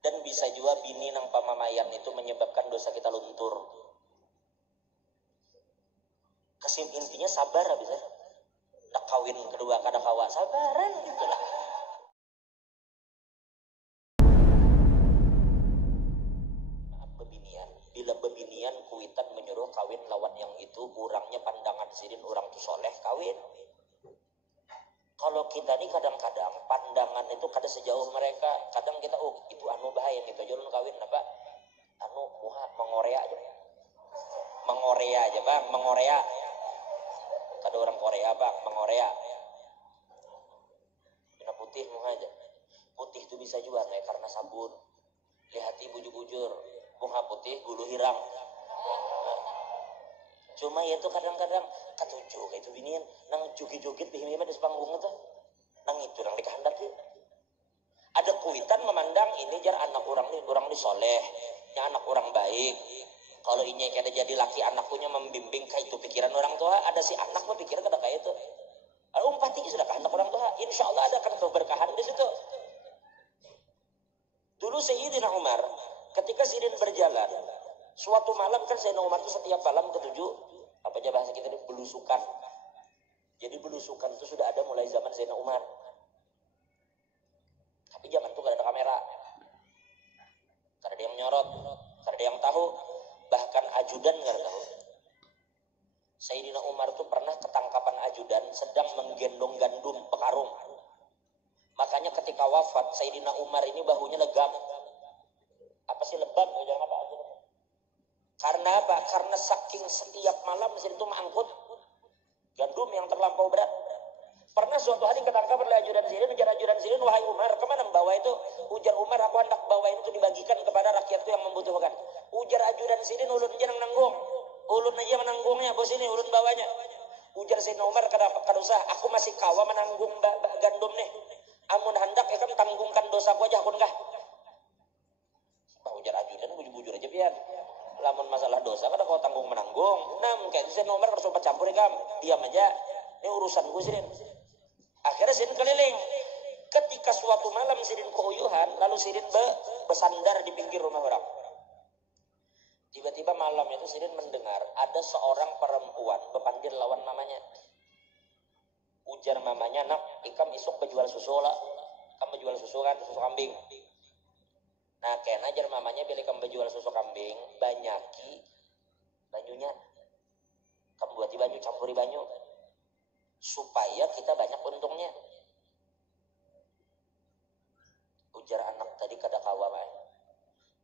Dan bisa juga bini nang pamamayan itu menyebabkan dosa kita luntur. Intinya sabar bisa. Nak kawin kedua kada kawa sabaran gitulah. Maaf bebinian. Bila bebinian kuitan menyuruh kawin lawan yang itu, urangnya pandangan sirin urang tu soleh kawin. Kalau kita nih kadang-kadang pandangan itu kada sejauh mereka. Kadang kita itu anu bahaya gitu aja kawin apa? Anu mengorea aja. Mengorea aja bang, mengorea. Kada orang Korea bang, mengorea. Bina putih mau aja. Putih itu bisa juga nih karena sabun. Lihat bujur-bujur, bunga putih bulu hirang. Cuma ya itu kadang-kadang katujuh kayak itu binian nang joget-joget bihim-bihim di panggung itu. Nang itu nang dikehendak ya. Ada kuitan memandang ini jar anak orang ni soleh, nya anak orang baik. Kalau ini kada jadi laki anak punya membimbing kayak itu pikiran orang tua, ada si anak mah pikir kada kayak itu. Umpati sudah anak orang tua, insya Allah ada kan keberkahan di situ. Dulu Sayyidina Umar ketika Sirin berjalan, suatu malam kan Sayyidina Umar itu setiap malam ketujuh apa aja bahasa kita ini belusukan. Jadi belusukan itu sudah ada mulai zaman Sayyidina Umar. Tapi zaman itu gak ada kamera. Gak ada yang nyorot, gak ada yang tahu. Bahkan ajudan gak ada tahu. Sayyidina Umar itu pernah ketangkapan ajudan sedang menggendong gandum pekarung. Makanya ketika wafat Sayyidina Umar ini bahunya legam. Apa sih lebam? Jangan apa? Karena apa? Karena saking setiap malam mesin itu mengangkut gandum yang terlampau berat. Pernah suatu hari ketangkap oleh ajudan Sirin, ujar ajudan Sirin, wahai Umar, kemana membawa itu? Ujar Umar, aku hendak bawa itu dibagikan kepada rakyat itu yang membutuhkan. Ujar ajudan Sirin, ulun aja nanggung. Ulun aja menanggungnya, bos ini ulun bawanya. Ujar Sayyidina Umar, kada usah, aku masih kawa menanggung gandum nih. Amun hendak ya kan tanggungkan dosaku aja, aku enggak. Ujar ajudan, bujur-bujur aja biar. Lamun masalah dosa, kada kau tanggung menanggung. Kayak Sayyidina Umar harus sobat campur ya, diam aja. Ini urusan gue Sirin. Akhirnya Sirin keliling. Ketika suatu malam Sirin keuyuhan, lalu Sirin bersandar di pinggir rumah orang. Tiba-tiba malam itu Sirin mendengar ada seorang perempuan bepanggil lawan mamanya. Ujar mamanya, nak, ikam isuk berjual susu lah. Kamu berjual susu kan, susu kambing. Nah, kena ajar mamanya bila kamu berjual susu kambing, banyaki banyunya. Kamu buati banyu, campuri banyu. Supaya kita banyak untungnya. Ujar anak tadi kada kawa mai.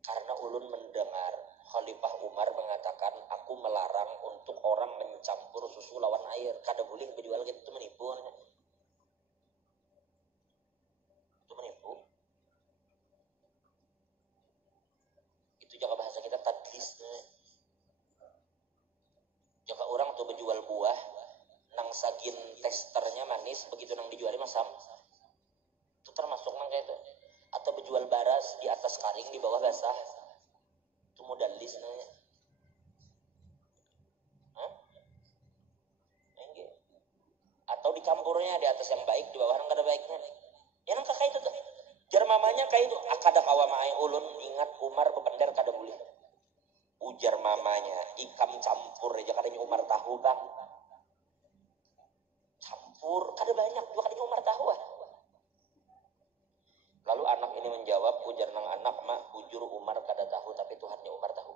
Karena ulun mendengar Khalifah Umar mengatakan aku melarang untuk orang mencampur susu lawan air. Kada boleh berjual gitu, itu menipu. Itu menipu. Itu jaga bahasa kita tadlis. Jaga orang tuh berjual buah nang sagin testernya manis, begitu nang dijualnya masam. Itu termasuk nang kayak itu. Atau berjual baras di atas karing, di bawah basah. Itu modalis namanya. Atau dicampurnya di atas yang baik, di bawah nang kada baiknya. Ya nang kakak itu tuh. Jar mamanya kayak itu, kada kawa maai ulun ingat Umar bepender kada boleh. Ujar mamanya, ikam campur aja kadanya Umar tahu bang. Campur, kada banyak juga kadanya Umar tahu ah. Lalu anak ini menjawab, ujar nang anak, mak, bujur Umar kada tahu, tapi Tuhannya Umar tahu.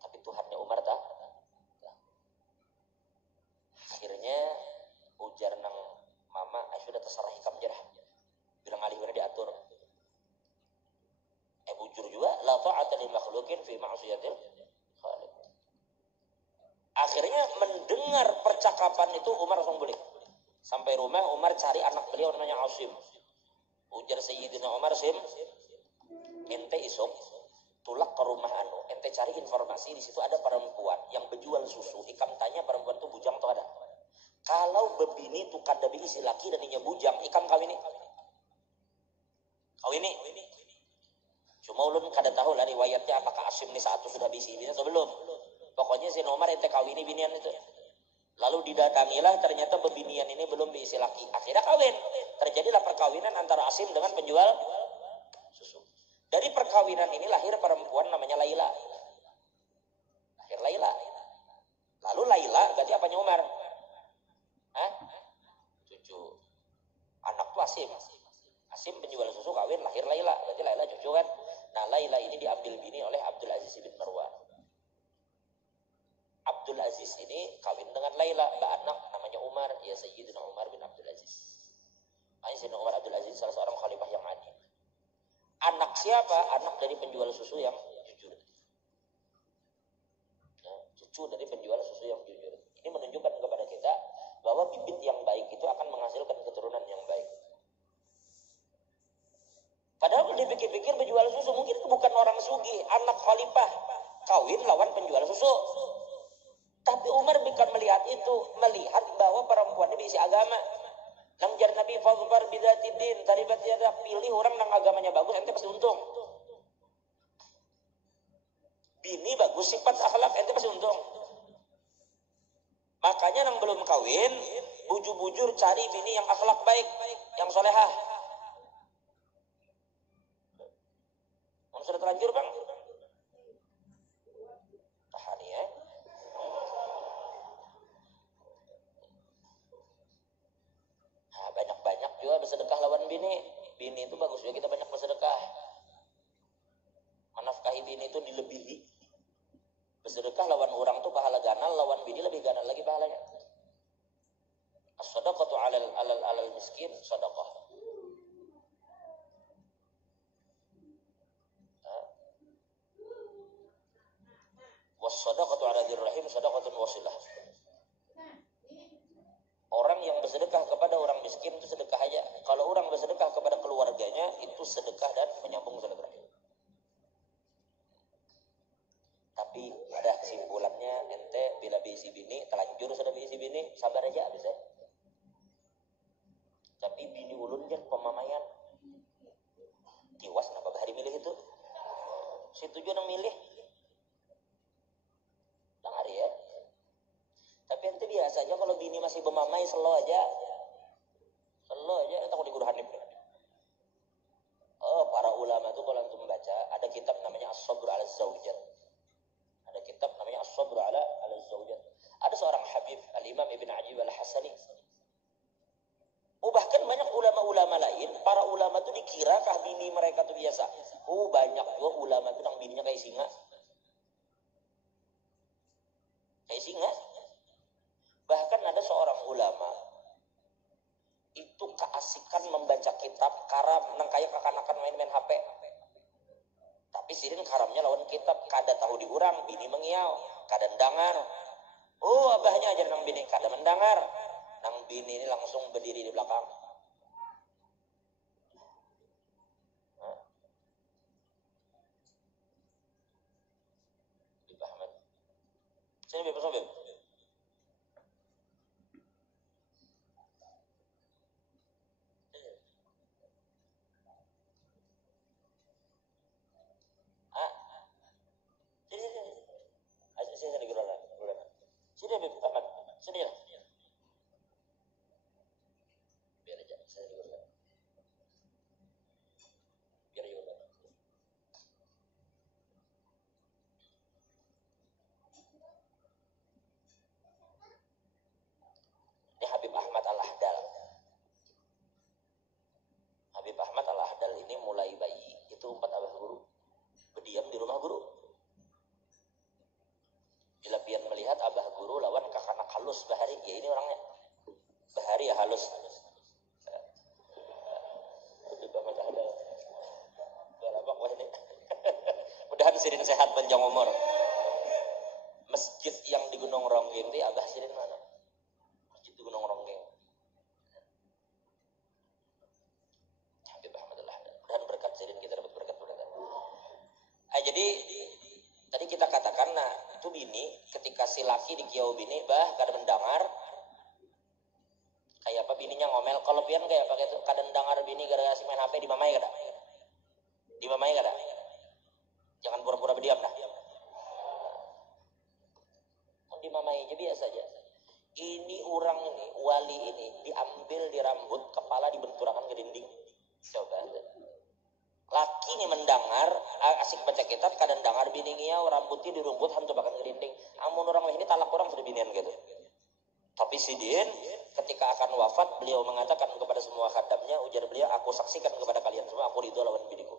Tapi Tuhannya Umar tahu. Akhirnya ujar nang mama, sudah terserah hikam jerah. Bilang alih diatur. Bujur juga, la ta'ata li makhlukin fi ma'siyatil khaliq. Akhirnya mendengar percakapan itu Umar langsung balik. Sampai rumah Umar cari anak beliau namanya Asim. Ujar Sayyidina Umar, Sim, ente isuk tulak ke rumah anu, ente cari informasi di situ ada perempuan yang berjual susu. Ikam tanya perempuan itu bujang atau ada. Kalau bebini itu kada bisi laki dan inya bujang, ikam kawini. Kawini. Cuma ulun kada tahu lah riwayatnya apakah Asim ini saat itu sudah bisi atau belum. Pokoknya si Umar ente kawini binian itu. Lalu didatangilah, ternyata bebinian ini belum diisi laki. Akhirnya kawin. Terjadilah perkawinan antara Asim dengan penjual susu. perkawinan ini lahir perempuan namanya Laila. Lahir Laila. Lalu Laila berarti apanya Umar? Hah? Cucu. Anak tuh Asim. Asim penjual susu kawin, lahir Laila. Berarti Laila cucu kan? Nah, Laila ini diambil bini oleh Abdul Aziz bin Marwan. Abdul Aziz ini kawin dengan Laila, anak namanya Umar, ya Sayyidina Umar bin Abdul Aziz. Sayyidina Umar Abdul Aziz salah seorang khalifah yang adil. Anak siapa? Anak dari penjual susu yang jujur. Nah, cucu dari penjual susu yang jujur. Ini menunjukkan kepada kita bahwa bibit yang baik itu akan menghasilkan keturunan yang baik. Padahal kalau dipikir-pikir penjual susu mungkin itu bukan orang sugih, anak khalifah kawin lawan penjual susu. Tapi Umar bukan melihat itu, melihat bahwa perempuan ini bisa agama. Nang jar Nabi fadhfar bidzatid, taribat yadak, pilih orang nang agamanya bagus, ente pasti untung. Bini bagus, sifat akhlak, ente pasti untung. Makanya nang belum kawin, bujur-bujur cari bini yang akhlak baik, yang solehah. Sudah terlanjur bang? Tahan ya. Nah, banyak-banyak juga bersedekah lawan bini. Bini itu bagus juga kita banyak bersedekah. Menafkahi bini itu dilebihi. Bersedekah lawan orang tuh pahala ganal, lawan bini lebih ganal lagi pahalanya. As-sadaqatu alal miskin sadaqah. Was-sadaqatu ala dzir rahim sadaqatun wasilah. Orang yang bersedekah kepada orang miskin itu sedekah aja. Kalau orang bersedekah kepada keluarganya itu sedekah dan menyambung silaturahim. Tapi ada kesimpulannya, ente bila bisi bini telanjur sudah bisi bini sabar aja bisa. Tapi bini ulun jan pemamaian. Tiwas kenapa bahari milih itu? Situ juga nang milih. Hari ya. Tapi ente biasa aja kalau bini masih bermamai selo aja takut diguru Hanif. Oh, para ulama itu kalau antum baca ada kitab namanya As-Sabr 'ala Az-Zawjat. Ada kitab namanya As-Sabr 'ala Az-Zawjat. Ada seorang Habib Al-Imam Ibn Ajib Al-Hasani. Bahkan banyak ulama-ulama lain, para ulama itu dikirakah bini mereka itu biasa. Banyak juga ulama itu nang bininya kayak singa. Singa. Bahkan ada seorang ulama itu keasikan membaca kitab karam nang kayak kakanakan main-main HP. Tapi sirin karamnya lawan kitab kada tahu diurang bini mengiau, kada mendengar. Abahnya ajar nang bini kada mendengar. Nang bini ini langsung berdiri di belakang. Dipahami. Sini bebas bebas. Sini di gerolan. Sini bebas Ahmad. Sini lah. Biar aja saya di gerolan. Biar juga. Ini Habib Ahmad Al-Ahdal. Habib Ahmad Al-Ahdal ini mulai bayi itu 4 abah guru berdiam di rumah guru. Bila pian melihat abah guru lawan kakanak halus bahari, ya ini orangnya bahari ya halus. Habib Ahmad Al-Ahdal. Galabak wah ini. Mudahan sirin sehat panjang umur. Masjid yang di Gunung Ronggeng itu abah sirin mana? Masjid di Gunung Ronggeng. Dan berkat sirin kita dapat berkat. Jadi tadi kita katakan, nah itu bini ketika si laki di kiau bini kada mendengar, kayak apa bininya ngomel. Kalau pian kayak apa gitu, kada mendengar bini gara-gara si main HP dimamai kada? Dimamai kada? Jangan pura-pura berdiam dah. Dimamai aja biasa aja. Ini orang ini, wali ini diambil di rambut, kepala dibenturakan ke dinding. Coba. Laki ini mendengar, asik baca kitab kadang dengar bini ngiau rambutnya dirumput hantu bahkan ngelinding. Amun orang ini talak orang sudah binian gitu. Tapi Sidin ketika akan wafat beliau mengatakan kepada semua khadamnya, ujar beliau, aku saksikan kepada kalian semua aku ridho lawan biniku.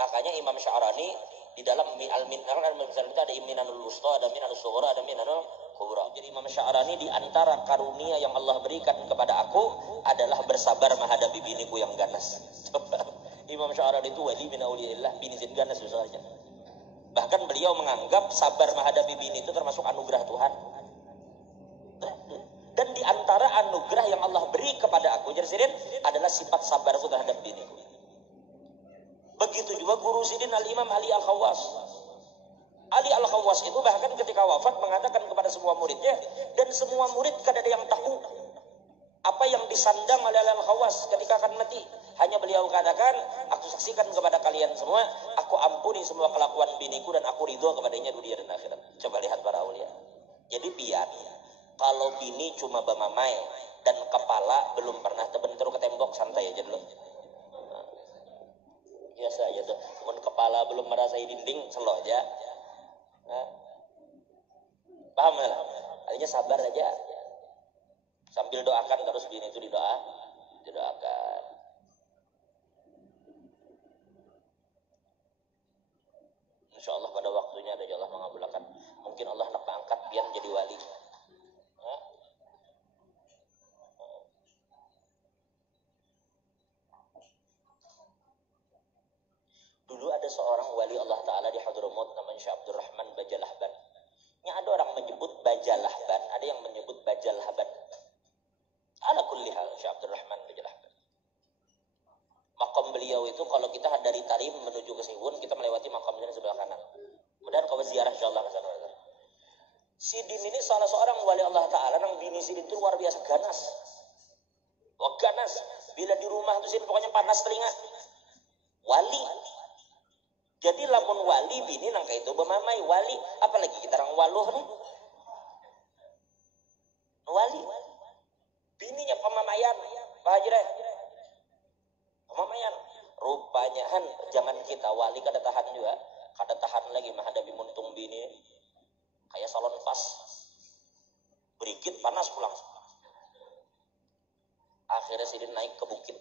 Makanya Imam Sya'rani di dalam Al-Minan itu ada Minanul Wusta, ada Minanul Sughra, ada Minanul Kubra. Jadi Imam Sya'rani di antara karunia yang Allah berikan kepada aku adalah bersabar menghadapi biniku yang ganas. Imam Sya'rani itu wali min auliyaillah, bini zin ganas misalnya. Bahkan beliau menganggap sabar menghadapi bini itu termasuk anugerah Tuhan. Dan di antara anugerah yang Allah beri kepada aku, jadi Sidin, adalah sifat sabarku terhadap biniku. Begitu juga guru Sidin Al-Imam Ali Al-Khawas. Ali Al-Khawas itu bahkan ketika wafat mengatakan kepada semua muridnya, dan semua murid kada ada yang tahu apa yang disandang oleh Ali Al-Khawas ketika akan mati. Hanya beliau katakan, aku saksikan kepada kalian semua, aku ampuni semua kelakuan biniku dan aku ridho kepadanya dunia dan akhirat. Coba lihat para aulia. Jadi biar kalau bini cuma bamamai dan kepala belum pernah terbentur ke tembok, santai aja dulu. Biasa aja tuh, mun kepala belum merasai dinding, selo aja. Nah, paham lah? Artinya sabar aja. Sambil doakan terus bini itu didoakan. Insya Allah pada waktunya ada Allah mengabulkan. Mungkin Allah nak angkat pian jadi wali. Nah. Dulu ada seorang wali Allah Ta'ala di Hadramut namanya Syekh Abdurrahman Bajalahban. Ini ada orang menyebut Bajalahban, ada yang menyebut Bajalahban. Ala kulli hal Syekh Abdurrahman Bajalahban. Makam beliau itu kalau kita dari Tarim menuju ke Siwun, kita melewati makamnya di sebelah kanan. Kemudian kau ziarah insyaallah ke sana. Sidin ini salah seorang wali Allah Ta'ala, nang bini Sidin itu luar biasa ganas. Wah ganas. Bila di rumah itu Sidin pokoknya panas telinga. Wali. Jadi lamun wali bini nang itu bemamai wali, apalagi kita orang waluh nih. Wali. Bininya pemamayan, Pak Haji. Pemamayan. Rupanya jangan kita wali kada tahan juga, kada tahan lagi menghadapi muntung bini. Kayak salon pas. Berikit panas pulang. Akhirnya Sidin naik ke bukit.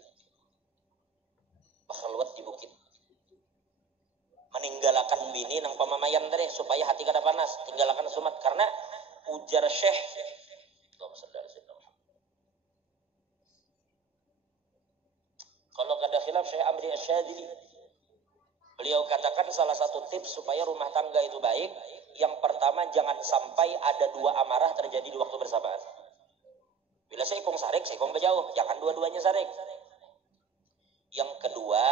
Bakhalwat di bukit. Meninggalkan bini nang pemamayan tadi supaya hati kada panas, tinggalkan sumat karena ujar Syekh kalau kada khilaf Syekh Amri Asyadili, beliau katakan salah satu tips supaya rumah tangga itu baik, yang pertama jangan sampai ada dua amarah terjadi di waktu bersamaan. Bila seikong sarik, seikong berjauh, jangan dua-duanya sarik. Yang kedua,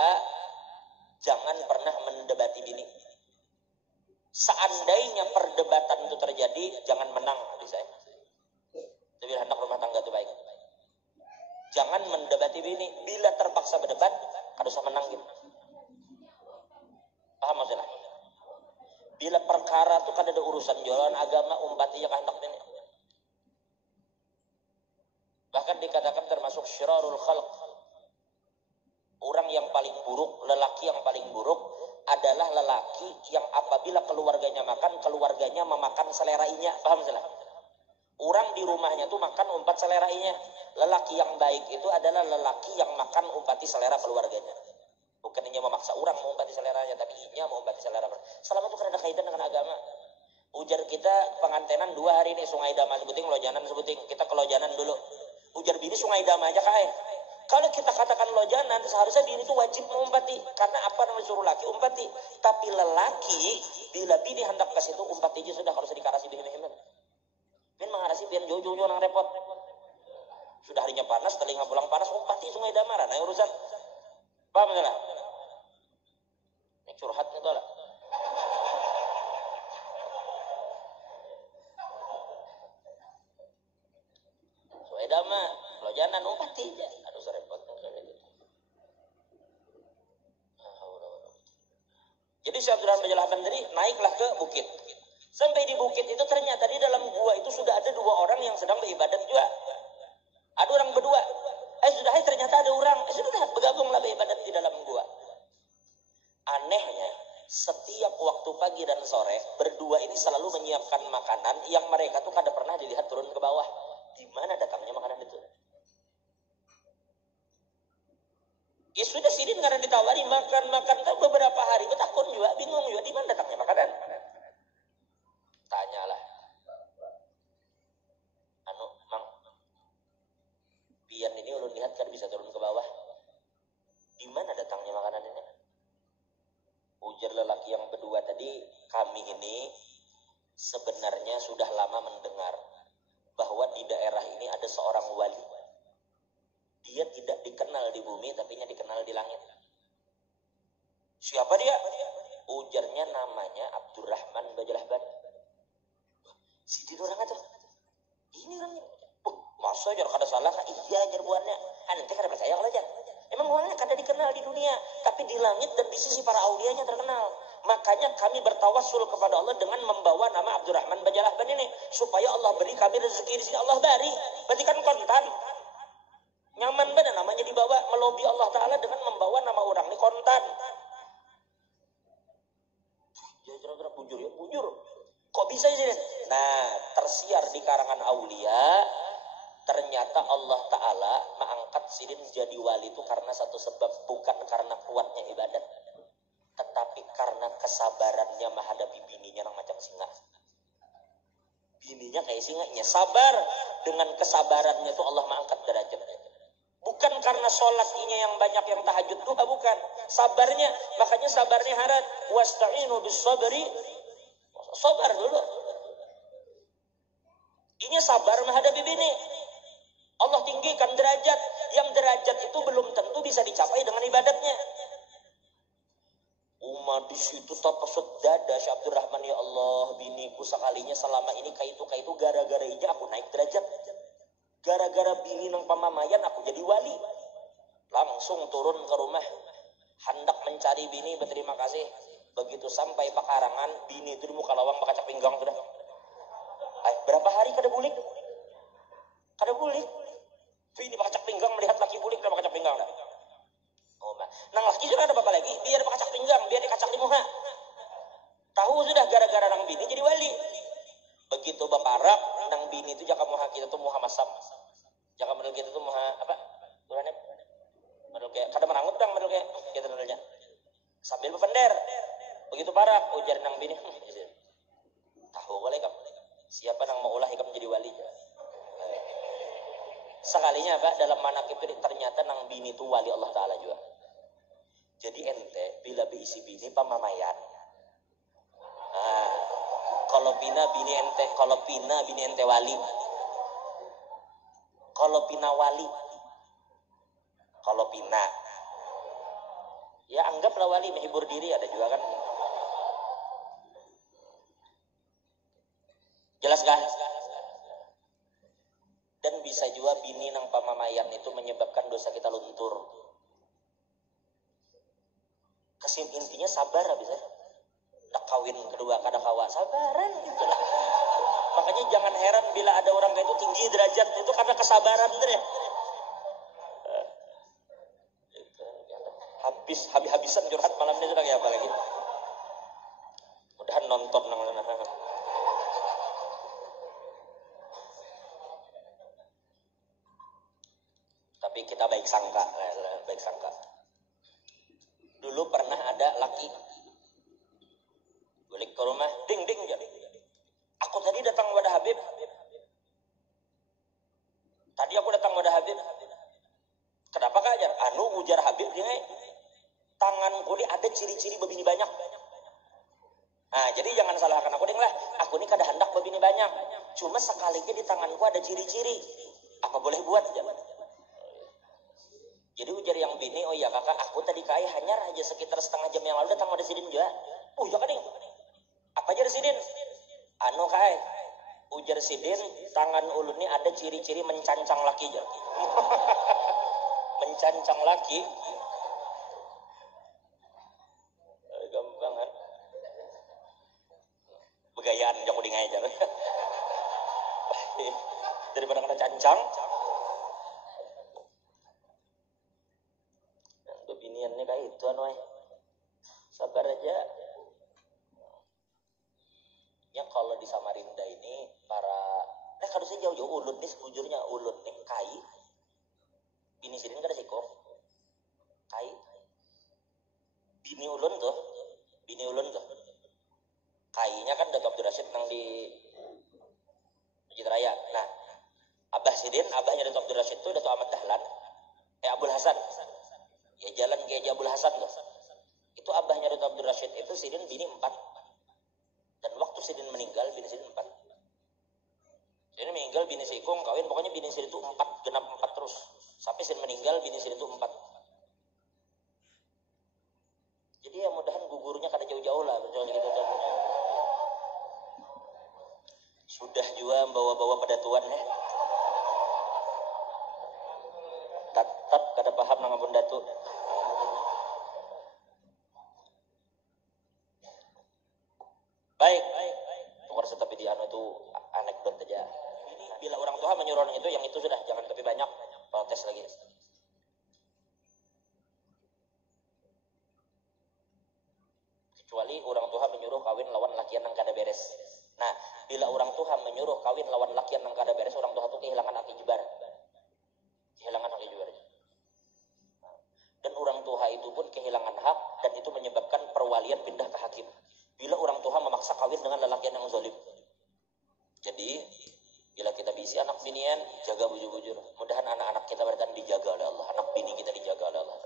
jangan pernah mendebati bini. Seandainya perdebatan itu terjadi, jangan menang, bisa ya. Tapi hendak rumah tangga itu baik. Jangan mendebati bini. Bila terpaksa berdebat, kada usah menang gitu. Paham maksudnya? Bila perkara itu kada ada urusan jalan agama, umpati yang hendak bini. Bahkan dikatakan termasuk syirarul khalq. Orang yang paling buruk, lelaki yang paling buruk adalah lelaki yang apabila keluarganya makan, keluarganya memakan selerainya. Paham salah? Orang di rumahnya tuh makan umpat selerainya. Lelaki yang baik itu adalah lelaki yang makan umpati selera keluarganya. Bukan hanya memaksa orang mengumpati seleranya, tapi inya mengumpati selera. Selama itu kan ada kaitan dengan agama. Ujar kita pengantenan 2 hari ini Sungai Dama sebuting, Lojanan sebuting. Kita ke Lojanan dulu. Ujar bini Sungai Dama aja kae. Kalau kita katakan lojanan, seharusnya bini itu wajib mengumpati. Karena apa namanya suruh laki umpati. Tapi lelaki, bila bini hendak ke situ, umpati aja sudah, harus dikarasi bini. Bin mengarasi biar jauh-jauh nang repot. Sudah harinya panas, telinga pulang panas, umpati Sungai Damara. Nah urusan. Paham nggak lah? Ini curhat itu lah. Sungai Dama, lojanan, umpati aja. Jadi Syekh Abdurrahman Bajalahban tadi naiklah ke bukit. Sampai di bukit itu ternyata di dalam gua itu sudah ada 2 orang yang sedang beribadat juga. Ada orang berdua. Sudah ternyata ada orang. Sudah bergabunglah beribadat di dalam gua. Anehnya, setiap waktu pagi dan sore, berdua ini selalu menyiapkan makanan yang mereka tuh kada pernah dilihat turun ke bawah. Di mana datangnya makanan itu? Ya sudah Sidin karena ditawari makan-makan kan beberapa hari, takut juga, bingung juga di mana datangnya makanan. Tanyalah, Mang, pian ini ulun lihat kan bisa turun ke bawah. Di mana datangnya makanan ini? Ujar lelaki yang kedua tadi, kami ini sebenarnya sudah lama mendengar bahwa di daerah ini ada seorang wali. Dia tidak dikenal di bumi, tapi dikenal di langit. Siapa dia? Ujarnya namanya Abdurrahman Bajalahban. Sidin orang itu. Ini orangnya. Masa jar kada salah? Iya jar buannya. Nanti kada percaya kalau jar. Emang orangnya kada dikenal di dunia, tapi di langit dan di sisi para aulianya terkenal. Makanya kami bertawassul kepada Allah dengan membawa nama Abdurrahman Bajalahban ini, supaya Allah beri kami rezeki di sini. Allah beri, berarti kan kontan. Nyaman benar namanya dibawa melobi Allah Ta'ala dengan membawa nama orang ini kontan. Ya kira-kira bujur ya, bujur. Kok bisa sih? Nah, tersiar di karangan aulia, ternyata Allah Ta'ala mengangkat Sidin jadi wali itu karena satu sebab, bukan karena kuatnya ibadat, tetapi karena kesabarannya menghadapi bininya yang macam singa. Bininya kayak singanya, sabar. Dengan kesabarannya itu Allah mengangkat derajatnya. Bukan karena sholatnya yang banyak, yang tahajud duha, bukan. Sabarnya, makanya sabarnya harat. Wasta'inu bis sabri. Sabar dulu. Ini sabar menghadapi bini. Allah tinggikan derajat. Yang derajat itu belum tentu bisa dicapai dengan ibadatnya. Umat di situ tapasut dada Syekh Abdurrahman, ya Allah, biniku sekalinya selama ini kaitu gara-gara ija aku naik derajat. Gara-gara bini nang pamamayan aku jadi wali. Langsung turun ke rumah, hendak mencari bini, berterima kasih. Begitu sampai pekarangan, bini itu di muka lawang bakacak pinggang sudah. Berapa hari kada bulik? Kada bulik. Bini bakacak pinggang melihat laki bulik, kada bakacak pinggang dah. Oh, nang laki sudah ada apa lagi? Biar bakacak pinggang, biar dikacak di muka. Tahu sudah gara-gara nang bini jadi wali. Begitu baparak, nang bini itu jaka muha kita tuh muha masam. Jaka model kita tuh muha apa? Turane model kayak kada merangut dang, model kayak gitu modelnya. Sambil berpender. Begitu parak ujar nang bini. Tahu boleh kamu. Siapa nang mau ulah ikam menjadi wali? Sekalinya apa? Dalam manakib itu ternyata nang bini itu wali Allah Ta'ala juga. Jadi ente bila berisi bini pamamayan. Kalau pina bini ente wali. Kalau pina wali. Kalau pina. Ya anggaplah wali menghibur diri, ada juga kan. Jelas kan? Dan bisa juga bini nang pamamayan itu menyebabkan dosa kita luntur. Intinya sabar bisa. Dak kawin kedua kada kawa, sabaran gitu lah. Makanya jangan heran bila ada orang kayak itu tinggi derajat, itu karena kesabaran deh. Habis-habisan curhat malam ini sudah kayak apa lagi. Mudahan nonton nang. Tapi kita baik sangka. Dulu pernah ada laki balik ke rumah, ding jadi. Aku tadi datang kepada Habib. Kenapa kak ajar? Ujar Habib dia, tanganku ini ada ciri-ciri babini banyak. Nah, jadi jangan salahkan aku ding lah. Aku ini kada hendak babini banyak. Cuma sekalinya di tanganku ada ciri-ciri. Apa boleh buat? Jadi ujar yang bini, oh iya kakak, aku tadi kaya hanya aja sekitar setengah jam yang lalu datang pada Sidin juga. Oh iya kading. Apa aja Sidin? Kai. Ujar Sidin, tangan ulun ini ada ciri-ciri mencancang laki aja. Mencancang laki. Gampang kan? Begayaan jago di ngajar. Daripada kena cancang. Biniannya kayak itu ini sebujurnya ulun nih kai bini sidin kada siko kai bini ulun tuh kainya kan Datuk Abdul Rashid nang di Masjid Raya. Nah abah sidin abahnya Datuk Abdul Rashid tuh Datuk Ahmad Dahlan Abdul Hasan ya jalan ke Abdul Hasan tuh itu abahnya Datuk Abdul Rashid itu sidin bini 4 dan waktu sidin meninggal bini sidin 4 sidin meninggal bini sikung kawin pokoknya bini sidin itu 4 genap 4 terus sampai sidin meninggal bini sidin itu 4 jadi ya mudahan gugurnya kada jauh-jauh lah betul gitu tuh. Sudah juga bawa-bawa pedatuan ya tetap kada paham nang pun datu baik tukar tapi di anu itu anekdot aja ini bila orang tua menyuruh itu yang itu sudah jangan tapi banyak protes lagi kecuali orang tua menyuruh kawin lawan lakian yang kada beres nah bila orang tua menyuruh kawin lawan lakian yang kada beres orang tua itu kehilangan hak ijibar dan orang tua itu pun kehilangan hak dan itu menyebabkan perwalian pindah ke hakim bila orang tua memaksa kawin dengan lelaki yang zalim. Jadi bila kita bisi anak binian jaga bujur-bujur mudahan anak-anak kita berarti dijaga oleh Allah anak bini kita dijaga oleh Allah